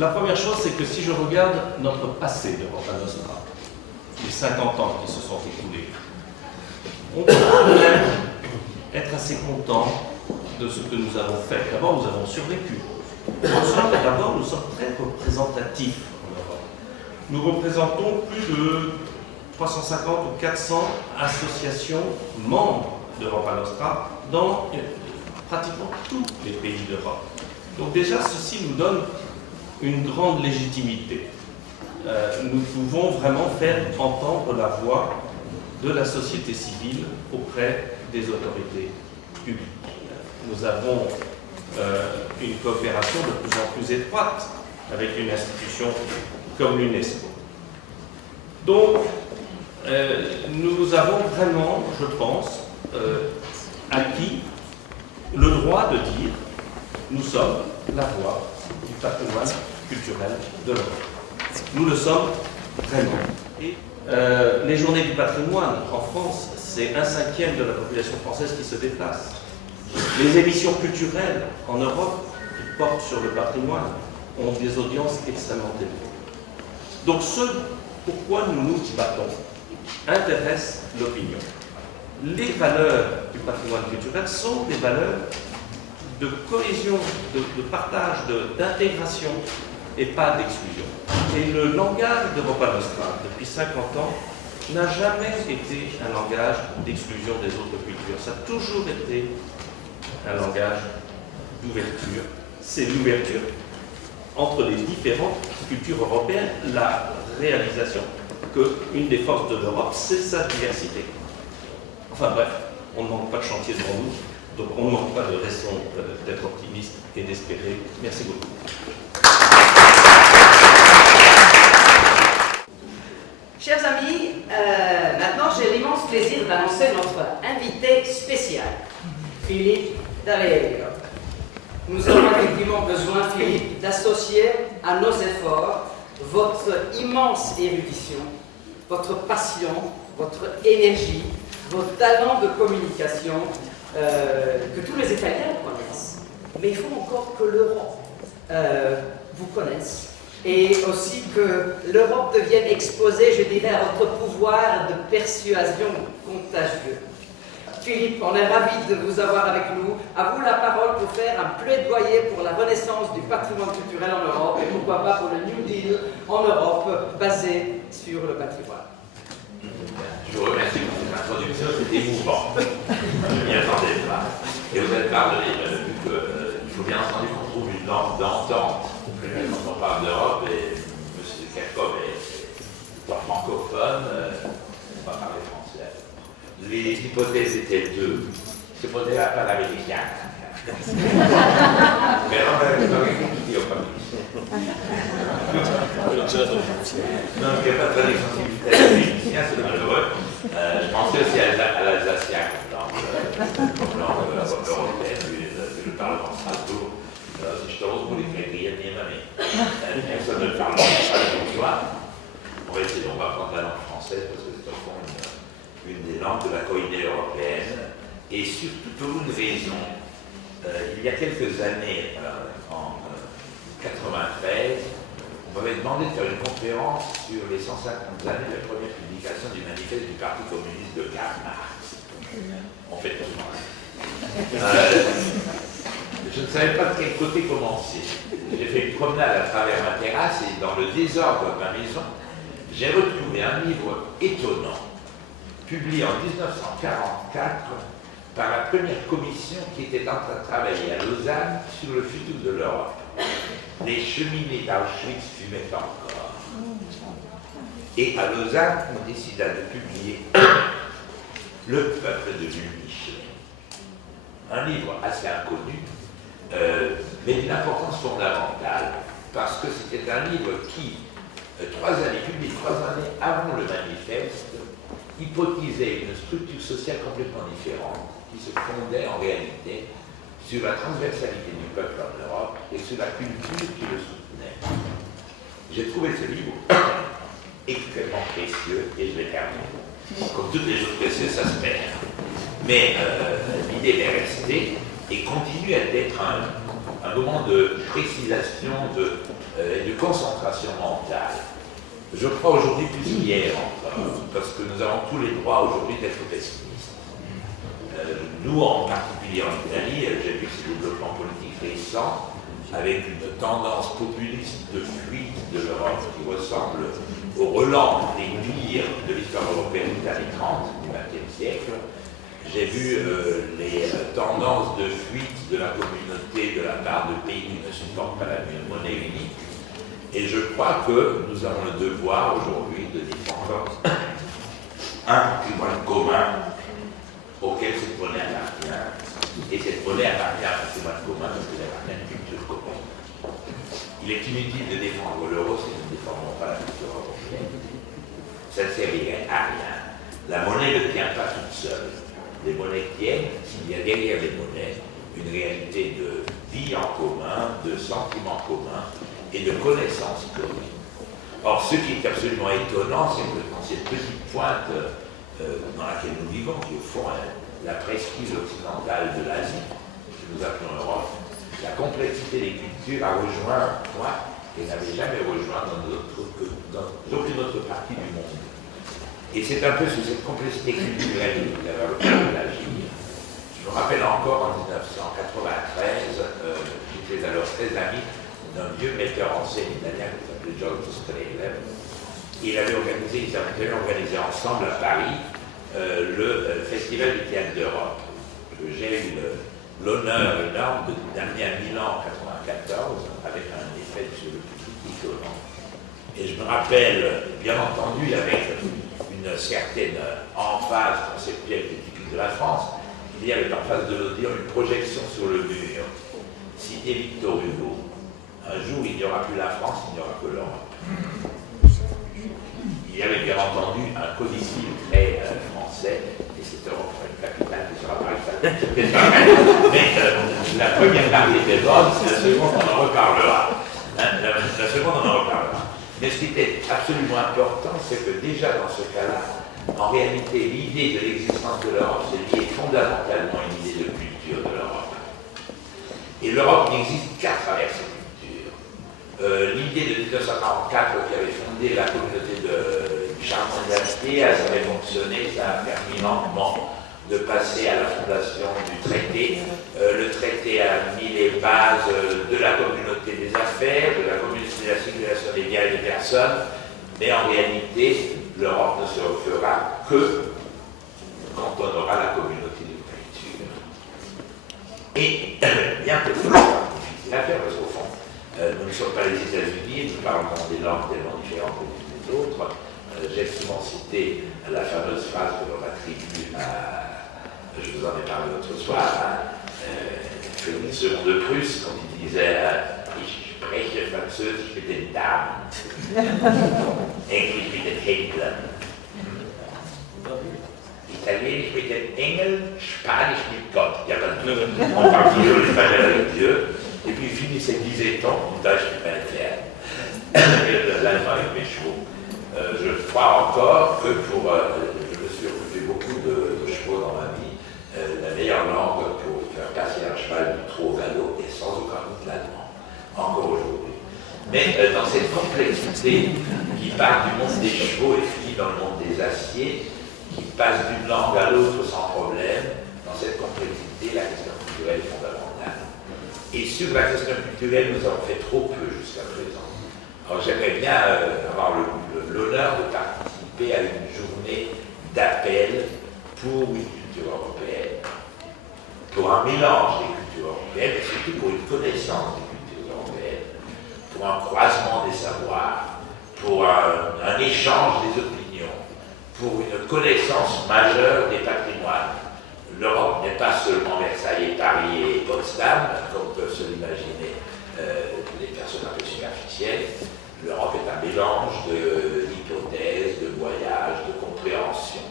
La première chose, c'est que si je regarde notre passé de Europa Nostra, les 50 ans qui se sont écoulés, on peut quand même être assez content de ce que nous avons fait. D'abord, nous avons survécu. D'abord, nous sommes très représentatifs en Europe. Nous représentons plus de 350 ou 400 associations membres de Europa Nostra dans pratiquement tous les pays d'Europe. Donc déjà, ceci nous donne une grande légitimité. Nous pouvons vraiment faire entendre la voix de la société civile auprès des autorités publiques. Nous avons une coopération de plus en plus étroite avec une institution comme l'UNESCO. Donc, nous avons vraiment, je pense, acquis le droit de dire nous sommes la voix du patrimoine culturel de l'Europe. Nous le sommes vraiment. Et, les journées du patrimoine en France, c'est 1/5 de la population française qui se déplace. Les émissions culturelles en Europe qui portent sur le patrimoine ont des audiences extrêmement élevées. Donc ce pourquoi nous nous battons intéresse l'opinion. Les valeurs du patrimoine culturel sont des valeurs de cohésion, de partage, d'intégration et pas d'exclusion. Et le langage d'Europa Nostra, depuis 50 ans, n'a jamais été un langage d'exclusion des autres cultures. Ça a toujours été un langage d'ouverture. C'est l'ouverture entre les différentes cultures européennes, la réalisation qu'une des forces de l'Europe, c'est sa diversité. Enfin bref, on ne manque pas de chantier devant nous, donc on ne manque pas de raison d'être optimiste et d'espérer. Merci beaucoup. Chers amis, maintenant j'ai l'immense plaisir d'annoncer notre invité spécial, Philippe Dallaire. Nous avons effectivement besoin, Philippe, d'associer à nos efforts votre immense érudition, votre passion, votre énergie, vos talents de communication que tous les Italiens connaissent. Mais il faut encore que l'Europe vous connaisse. Et aussi que l'Europe devienne exposée, je dirais, à votre pouvoir de persuasion contagieux. Philippe, on est ravis de vous avoir avec nous. À vous la parole pour faire un plaidoyer pour la renaissance du patrimoine culturel en Europe et pourquoi pas pour le New Deal en Europe basé sur le patrimoine. Je vous remercie pour cette introduction, c'est émouvant. Je ne m'y attendais pas. Et vous avez parlé, il faut bien entendu qu'on trouve une langue d'entente. Quand on parle d'Europe, et M. Jacob est francophone, on va parler français. Les hypothèses étaient deux. Ce modèle-là, pas l'américain. Mais on va qui au pas non, il n'y a pas de traduction simultanée, c'est malheureux. Je pensais aussi à l'alsacien comme langue européenne, le Parlement de Strasbourg. Si je te rose pour l'écrire, personne ne parle pas. On va essayer, on va prendre la langue française parce que c'est au fond une des langues de la coïnée européenne. Et surtout pour une raison, il y a quelques années, en 1993, on m'avait demandé de faire une conférence sur les 150 années de la première publication du manifeste du Parti communiste de Karl Marx. On fait tout le monde. Je ne savais pas de quel côté commencer. J'ai fait une promenade à travers ma terrasse et dans le désordre de ma maison, j'ai retrouvé un livre étonnant, publié en 1944 par la première commission qui était en train de travailler à Lausanne sur le futur de l'Europe. Les cheminées d'Auschwitz fumaient encore. Et à Lausanne, on décida de publier Le peuple de Ulrich. Un livre assez inconnu, mais d'une importance fondamentale, parce que c'était un livre qui, publié 3 années avant le manifeste, hypotisait une structure sociale complètement différente, qui se fondait en réalité sur la transversalité du peuple en Europe et sur la culture qui le soutenait. J'ai trouvé ce livre extrêmement précieux et je l'ai terminé. Comme toutes les choses précieuses, ça se perd. Mais l'idée est restée et continue à être un un moment de précisation et de concentration mentale. Je crois aujourd'hui plus qu'hier encore, parce que nous avons tous les droits aujourd'hui d'être pessimistes. Nous, en particulier en Italie, j'ai vu ces développements politiques récents, avec une tendance populiste de fuite de l'Europe qui ressemble au relan des pires de l'histoire européenne des années 30 du XXe siècle. J'ai vu les tendances de fuite de la communauté de la part de pays qui ne supportent pas la monnaie unique. Et je crois que nous avons le devoir aujourd'hui de défendre un patrimoine commun auquel cette monnaie appartient. Et cette monnaie appartient à un patrimoine commun parce qu'elle appartient à une culture commune. Il est inutile de défendre l'euro si nous ne défendons pas la culture européenne. Ça ne servirait à rien. La monnaie ne tient pas toute seule. Les monnaies tiennent s'il y a derrière les monnaies une réalité de vie en commun, de sentiments communs et de connaissances communes. Or, ce qui est absolument étonnant, c'est que dans cette petite pointe dans laquelle nous vivons, qui au fond est la presqu'île occidentale de l'Asie, que nous appelons Europe, la complexité des cultures a rejoint un point qu'elle n'avait jamais rejoint dans aucune autre partie du monde. Et c'est un peu sur cette complexité culturelle que vous avez l'occasion d'agir. Je me rappelle encore en 1993, j'étais alors très ami d'un vieux metteur en scène italien qui s'appelait Giorgio Strehler. Ils avaient organisé ensemble à Paris le Festival du Théâtre d'Europe, que j'ai eu l'honneur énorme d'amener à Milan en 1994 avec un effet sur le public étonnant. Et je me rappelle, bien entendu, avec une certaine emphase conceptuelle typique de la France, il y avait en face de l'audience une projection sur le mur, cité Victor Hugo. Un jour, il n'y aura plus la France, il n'y aura que l'Europe. Il y avait bien entendu un codicile très français, et cette Europe sera une capitale qui sera Paris. Mais la première partie était bonne, la seconde on en reparlera. La seconde on en reparlera. Mais ce qui était absolument important, c'est que déjà dans ce cas-là, en réalité, l'idée de l'existence de l'Europe, c'est lié fondamentalement à une idée de culture de l'Europe. Et l'Europe n'existe qu'à travers cette culture. L'idée de 1944 qui avait fondé la communauté du Charbon d'Acier, ça avait fonctionné, ça a permis lentement de passer à la fondation du traité. Le traité a mis les bases de la communauté des affaires, de la communauté de la circulation des biens et des personnes, mais en réalité, l'Europe ne se refera que quand on aura la communauté de culture. Et bien que ce soit difficile à faire, parce qu'au fond, nous ne sommes pas les États-Unis, nous parlons des langues tellement différentes les unes des autres. J'ai souvent cité la fameuse phrase que l'on attribue à, je vous en ai parlé l'autre soir, à Félix II de Prusse, quand il disait Ich spreche Französisch mit den Damen, Englisch mit den Händlern, Italienisch mit den Engeln, Spanisch mit Gott. Il y a pas de doute. On parle toujours l'espagnol avec Dieu. Et puis il finissait, disait-on, Deutsch mit meinen Pferden, l'allemand avec mes chevaux. Je crois encore que je me suis occupé beaucoup de chevaux dans ma vie. La meilleure langue pour faire passer un cheval du trot au galop est sans aucun doute l'allemand, encore aujourd'hui. Mais dans cette complexité qui part du monde des chevaux et finit dans le monde des aciers, qui passe d'une langue à l'autre sans problème, dans cette complexité, la question culturelle est fondamentale. Et sur la question culturelle, nous avons fait trop peu jusqu'à présent. Alors j'aimerais bien avoir l'honneur de participer à une journée d'appel pour une culture européenne, pour un mélange des cultures européennes, et surtout pour une connaissance des cultures européennes, pour un croisement des savoirs, pour un échange des opinions, pour une connaissance majeure des patrimoines. L'Europe n'est pas seulement Versailles, Paris et Potsdam, comme peuvent se l'imaginer les personnes un peu superficielles. L'Europe est un mélange d'hypothèses, de voyages, de compréhension.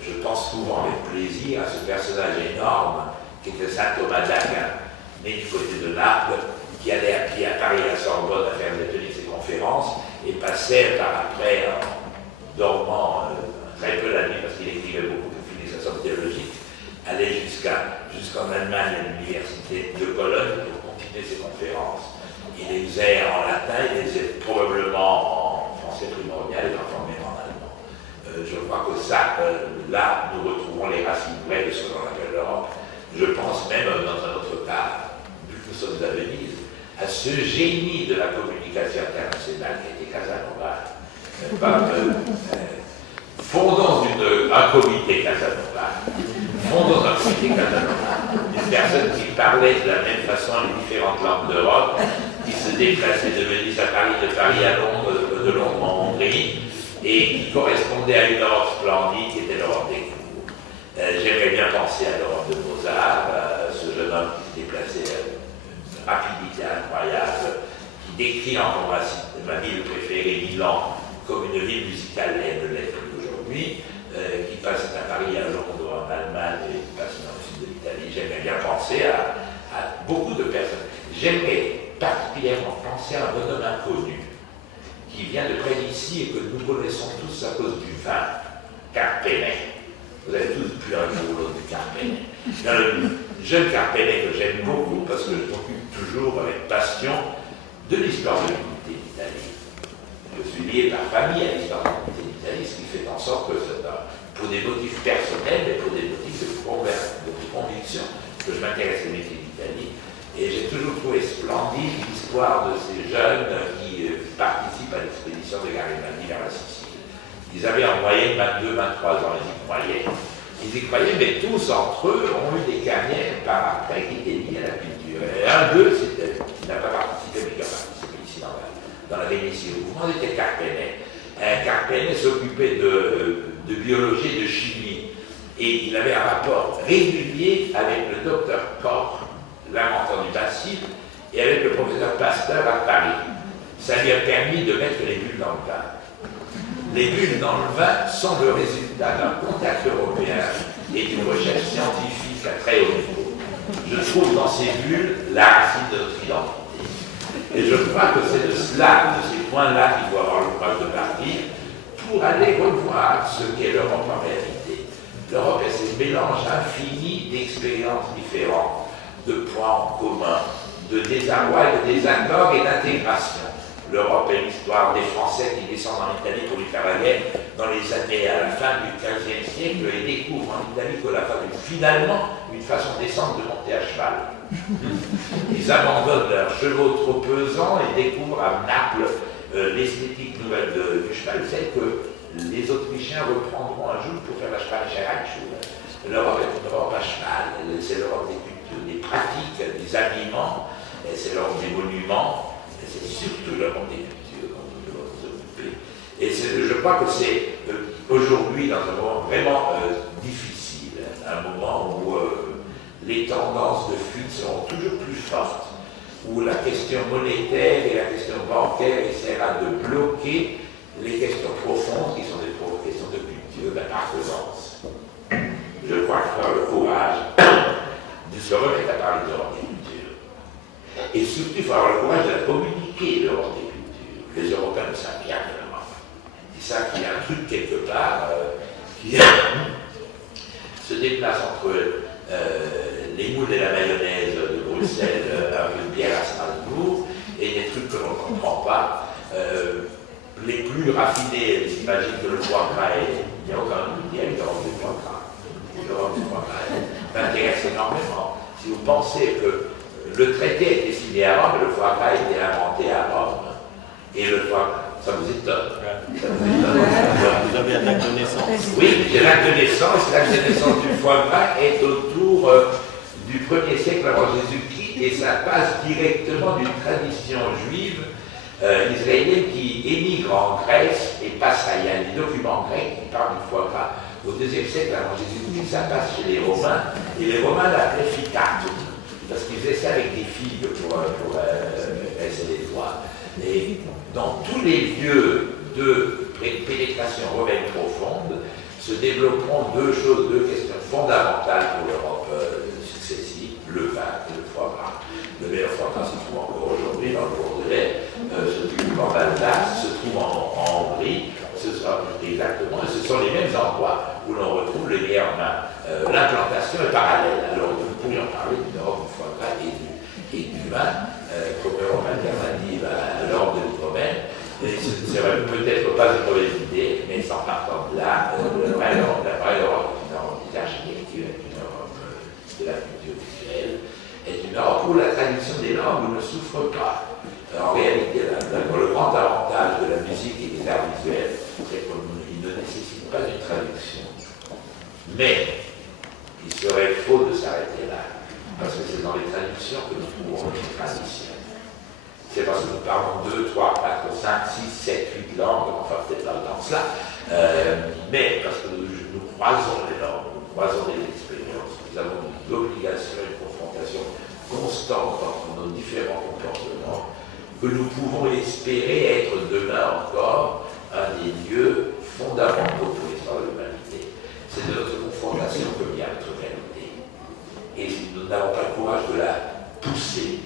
Je pense souvent avec plaisir à ce personnage énorme qui était saint Thomas d'Aquin, né du côté de Naples, qui allait à pied à Paris à la Sorbonne à faire des ateliers et ses conférences et passait par après, en dormant très peu la nuit parce qu'il écrivait beaucoup pour finir sa somme théologique, allait jusqu'en Allemagne à l'université de Cologne pour continuer que ça, là, nous retrouvons les racines vraies de ce qu'on appelle l'Europe. Je pense même, dans un autre cas, vu que nous sommes à Venise, à ce génie de la communication internationale qui était Casanova. Fondons un comité Casanova. Fondons un comité Casanova. Une personne qui parlait de la même façon les différentes langues d'Europe, qui se déplaçait de Venise à Paris, de Paris à Londres, de Londres en Hongrie, et qui correspondait à une Europe splendide qui était l'Europe des cours. J'aimerais bien penser à l'Europe de Mozart, ce jeune homme qui se déplaçait à une rapidité incroyable, qui décrit encore ma ville préférée, Milan, comme une ville musicale laide de l'être d'aujourd'hui, qui passe à Paris, à Londres, en Allemagne, et qui passe dans le sud de l'Italie. J'aimerais bien penser à beaucoup de personnes. J'aimerais particulièrement penser à un bonhomme inconnu qui vient de près d'ici et que nous connaissons tous à cause du vin, Carpenet. Vous avez tous bu un jour l'autre du Carpenet. Le jeune Carpenet que j'aime beaucoup parce que je m'occupe toujours avec passion de l'histoire de l'unité d'Italie. Je suis lié par famille à l'histoire de l'unité d'Italie, ce qui fait en sorte que c'est pour des motifs personnels et pour des motifs de conviction que je m'intéresse à l'unité d'Italie. Et j'ai toujours trouvé splendide l'histoire de ces jeunes qui participent à l'expédition de Garibaldi vers la Sicile. Ils avaient en moyenne 22-23 ans, ils y croyaient. Ils y croyaient, mais tous entre eux ont eu des carrières par après qui étaient liées à la culture. Et un d'eux, qui n'a pas participé, mais qui a participé ici dans la Vénétie au mouvement, c'était Carpenet. Carpenet s'occupait de biologie et de chimie. Et il avait un rapport régulier avec le docteur Koch, l'inventeur du bacille, et avec le professeur Pasteur à Paris. Ça lui a permis de mettre les bulles dans le vin. Les bulles dans le vin sont le résultat d'un contact européen et d'une recherche scientifique à très haut niveau. Je trouve dans ces bulles la racine de notre identité. Et je crois que c'est de cela, de ces points-là, qu'il faut avoir le courage de partir pour aller revoir ce qu'est l'Europe en réalité. L'Europe est ce mélange infini d'expériences différentes, de points en commun, de désarroi et de désaccord et d'intégration. L'Europe est l'histoire des Français qui descendent en Italie pour lui faire la guerre dans les années à la fin du XVe siècle et découvrent en Italie qu'on a fallu finalement une façon décente de monter à cheval. Ils abandonnent leurs chevaux trop pesants et découvrent à Naples l'esthétique nouvelle du cheval, celle que les Autrichiens reprendront un jour pour faire la Spanische. L'Europe est une Europe à cheval, c'est l'Europe des cultures, des pratiques, des habillements, c'est l'Europe des monuments. C'est surtout l'Europe des cultures dont nous devons nous occuper. Et je crois que c'est aujourd'hui, dans un moment vraiment difficile, un moment où les tendances de fuite seront toujours plus fortes, où la question monétaire et la question bancaire essaiera de bloquer les questions profondes qui sont des questions de culture, d'appartenance. Je crois qu'il faut avoir le courage de se remettre à parler d'Europe des cultures. Et surtout, il faut avoir le courage de la communiquer, l'Europe des cultures. Les Européens le savent bien, vraiment. C'est ça qu'il y a un truc quelque part qui se déplace entre les moules et la mayonnaise de Bruxelles, un peu de bière à Strasbourg, et des trucs que l'on ne comprend pas. Les plus raffinés s'imaginent que le foie gras est. Il n'y a aucun doute, il y a une Europe du foie gras. L'Europe du foie gras m'intéresse énormément. Si vous pensez que le traité a été signé à Rome, le foie gras a été inventé à Rome. Et le foie gras, ça vous étonne. Ça vous étonne. Vous avez un acte de naissance. Oui, j'ai l'acte de naissance. L'acte de naissance du foie gras est autour du 1er siècle avant Jésus-Christ et ça passe directement d'une tradition juive israélienne qui émigre en Grèce et passe à. Il y a des documents grecs qui parlent du foie gras. Au 2e siècle avant Jésus-Christ, ça passe chez les Romains et les Romains l'appelaient ficatum. Parce qu'ils faisaient ça avec des figues pour casser les doigts. Et dans tous les lieux de pénétration romaine profonde se développeront deux questions fondamentales pour l'Europe successive, le vin et le foie gras. Le meilleur foie gras se trouve encore aujourd'hui dans le Bordelais, se trouve en Alsace, se trouve en Hongrie, ce sera exactement, et ce sont les mêmes endroits où l'on retrouve les meilleurs vins. L'implantation est parallèle, alors nous pourrions parler d'une Europe du foie gras et du vin comme Europe alternative à l'Europe de l'hydromel. Et ce serait peut-être pas une mauvaise idée, mais sans partant de là, la vraie Europe est une Europe des architectures, est une Europe de la culture visuelle, est une Europe où la tradition des langues ne souffre pas. En réalité, le grand avantage de la musique et des arts visuels, c'est qu'il ne nécessite pas une traduction. Mais il serait faux de s'arrêter là, parce que c'est dans les traductions que nous trouvons les traditions. C'est parce que nous parlons 2, 3, 4, 5, 6, 7, 8 langues, enfin peut-être pas autant que cela, mais parce que nous croisons les langues, nous croisons les expériences, nous avons une obligation, une confrontation constante entre nos différents comportements, que nous pouvons espérer être demain encore un des lieux fondamentaux pour l'histoire de l'humanité. C'est de notre confrontation que vient notre réalité. Et si nous n'avons pas le courage de la pousser,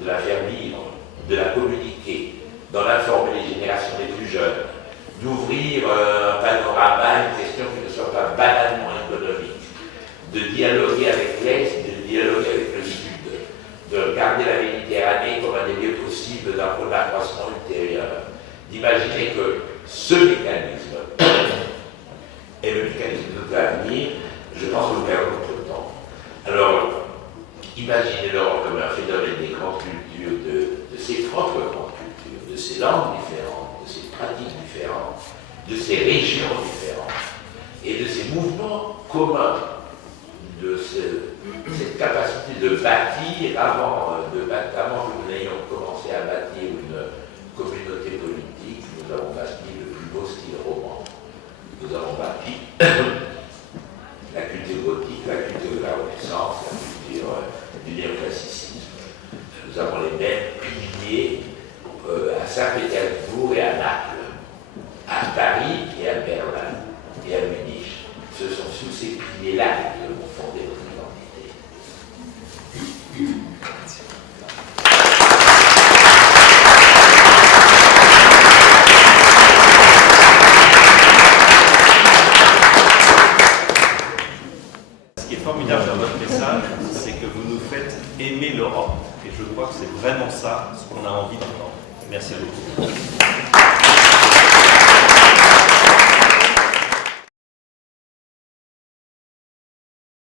de la faire vivre, de la communiquer, d'en informer les générations les plus jeunes, d'ouvrir un panorama, une question qui ne soit pas banalement économique, de dialoguer avec l'Est, de dialoguer avec le Sud, de regarder la Méditerranée comme un des lieux possibles d'un pôle d'accroissement ultérieur, d'imaginer que ce mécanisme est le mécanisme de l'avenir, je pense que nous perdons notre temps. Alors, imaginez l'Europe comme un phénomène des grandes cultures, de ses propres grandes cultures, de ses langues différentes, de ses pratiques différentes, de ses régions différentes, et de ses mouvements communs, de cette capacité de bâtir avant que nous n'ayons commencé à bâtir une communauté politique. Nous avons bâti le plus beau style roman. Nous avons bâti la culture gothique, la culture de la Renaissance, la culture du néoclassicisme. Nous avons les mêmes piliers à Saint-Pétersbourg et à Naples, à Paris et à Berlin et à Munich. Ce sont sous ces piliers-là que nous avons fondé notre identité. Ce qui est formidable dans votre message, c'est que vous nous faites aimer l'Europe. Et je crois que c'est vraiment ça ce qu'on a envie d'entendre. Merci beaucoup.